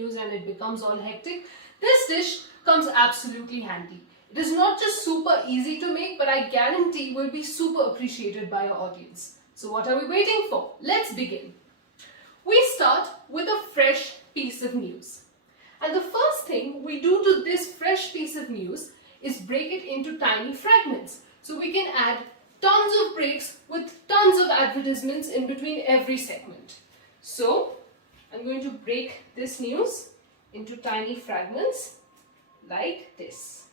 news and it becomes all hectic, this dish comes absolutely handy. It is not just super easy to make, but I guarantee will be super appreciated by your audience. So what are we waiting for? Let's begin. We start with a fresh piece of news. And the first thing we do to this fresh piece of news is break it into tiny fragments. So we can add tons of breaks with tons of advertisements in between every segment. So I'm going to break this news into tiny fragments like this.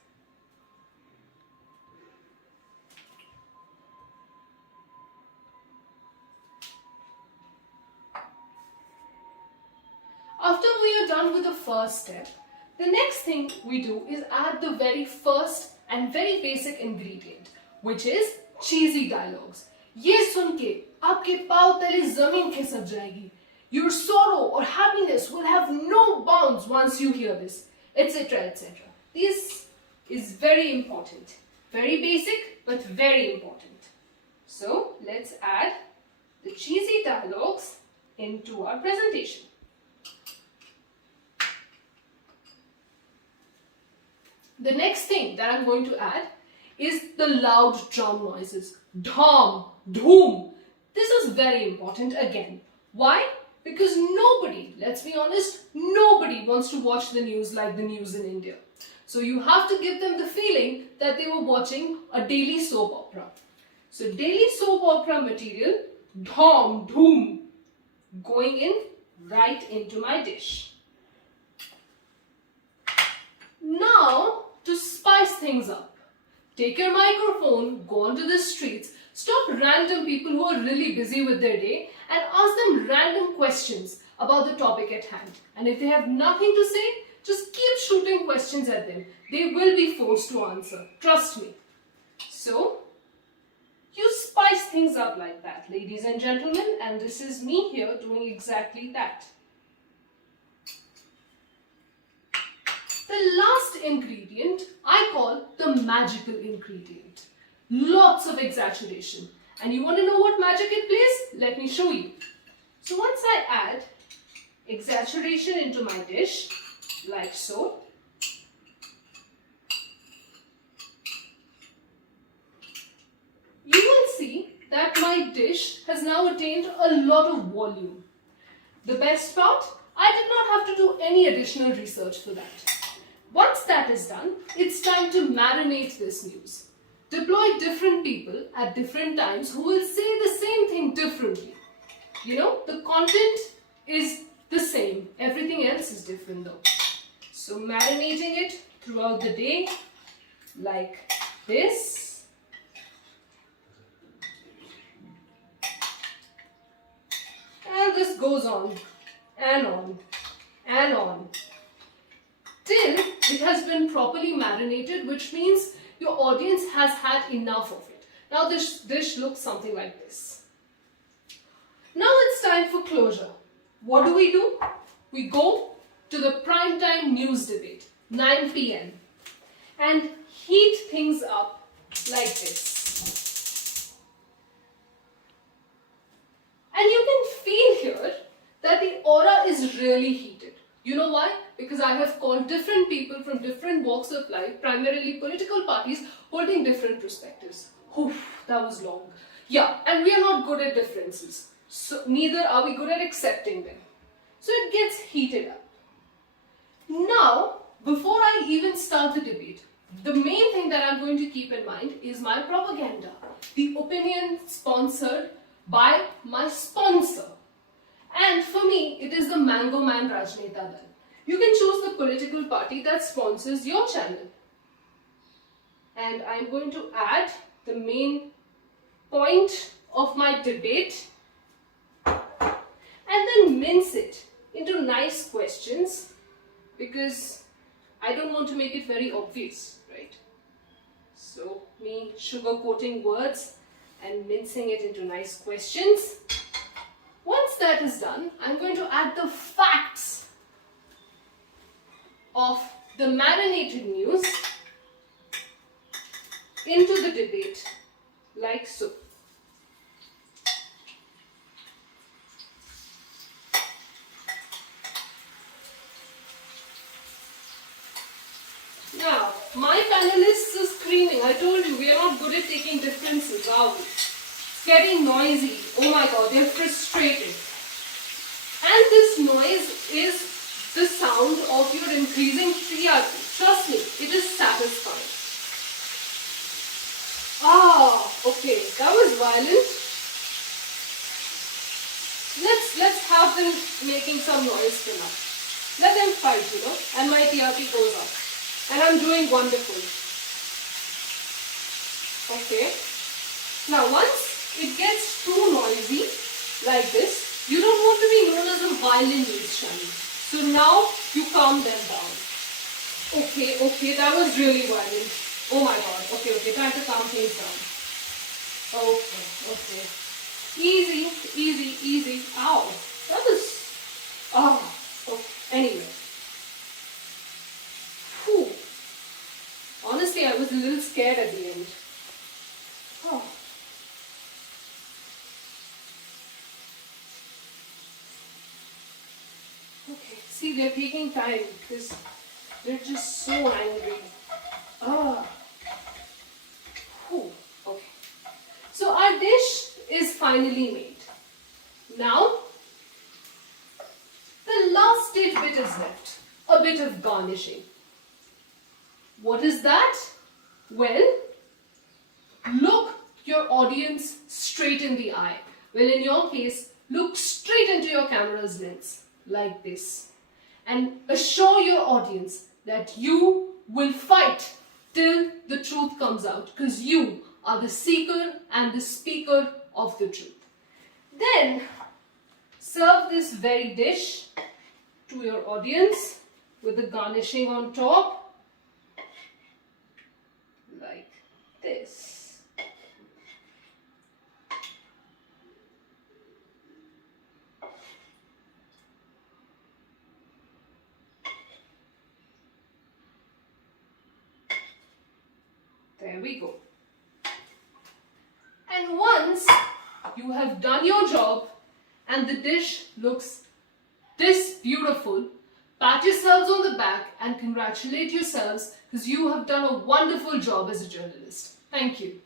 After we are done with the first step, the next thing we do is add the very first and very basic ingredient, which is cheesy dialogues. ये सुन के आपके पाँव तले ज़मीन खिसक जाएगी. Your sorrow or happiness will have no bounds once you hear this, etc., etc. This is very important. Very basic, but very important. So let's add the cheesy dialogues into our presentation. The next thing that I'm going to add is the loud drum noises. Dham, dhoom. This is very important again. Why? Because nobody, let's be honest, nobody wants to watch the news like the news in India. So you have to give them the feeling that they were watching a daily soap opera. So daily soap opera material, dham, dhoom, going in right into my dish. Now, to spice things up, take your microphone, go onto the streets, stop random people who are really busy with their day and ask them random questions about the topic at hand. And if they have nothing to say, just keep shooting questions at them. They will be forced to answer. Trust me. So, you spice things up like that, ladies and gentlemen, and this is me here doing exactly that. The last ingredient I call the magical ingredient. Lots of exaggeration. And you want to know what magic it plays? Let me show you. So once I add exaggeration into my dish, like so, you will see that my dish has now attained a lot of volume. The best part, I did not have to do any additional research for that. Once that is done, it's time to marinate this news. Deploy different people at different times who will say the same thing differently. You know, the content is the same. Everything else is different though. So marinating it throughout the day like this. And this goes on and on and on till it has been properly marinated, which means your audience has had enough of it. Now this dish looks something like this. Now it's time for closure. What do? We go to the primetime news debate, 9 p.m. and heat things up like this. And you can feel here that the aura is really heated. You know why? Because I have called different people from different walks of life, primarily political parties, holding different perspectives. Oof, that was long. Yeah, and we are not good at differences. So neither are we good at accepting them. So it gets heated up. Now, before I even start the debate, the main thing that I'm going to keep in mind is my propaganda. The opinion sponsored by my sponsor. And for me, it is the Mango Man Rajneta Dal. You can choose the political party that sponsors your channel. And I'm going to add the main point of my debate and then mince it into nice questions because I don't want to make it very obvious, right? So, me sugarcoating words and mincing it into nice questions. Once that is done, I'm going to add the facts of the marinated news into the debate like so. My panelists are screaming. I told you, we are not good at taking differences, are we? It's getting noisy. Oh my god, they're frustrated. And this noise is the sound of your increasing TRP. Trust me, it is satisfying. Ah, okay, that was violent. Let's have them making some noise for now. Let them fight, and my TRP goes up. And I'm doing wonderful. Okay. Now once it gets too noisy, like this, you don't want to be known as a violin musician. So now you calm them down. Okay, that was really violent. Oh my god. Okay, time to calm things down. Okay. Easy. Ow. That was... okay. Anyway. Whew. Honestly, I was a little scared at the end. Oh. Okay, see, they're taking time because they're just so angry. Whew. Okay. So our dish is finally made. Now, the last tidbit is left. A bit of garnishing. What is that? Well, look your audience straight in the eye. Well, in your case, look straight into your camera's lens, like this. And assure your audience that you will fight till the truth comes out, because you are the seeker and the speaker of the truth. Then, serve this very dish to your audience with the garnishing on top, like this. There we go. And once you have done your job and the dish looks this beautiful, pat yourselves on the back and congratulate yourselves because you have done a wonderful job as a journalist. Thank you.